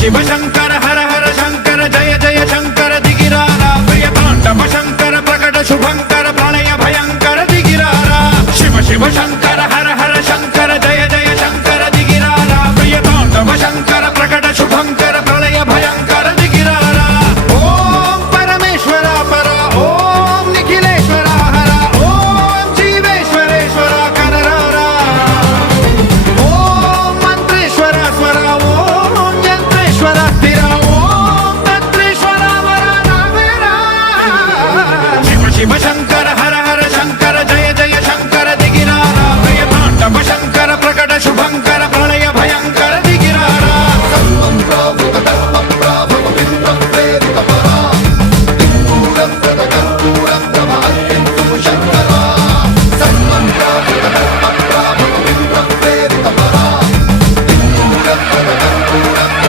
शिव शंकर हर हर शंकर जय जय शंकर दिगिरारा प्रिय तांडव शंकर प्रकट शुभंकर प्रणय भयंकर दिगिरारा शिव शिव शंकर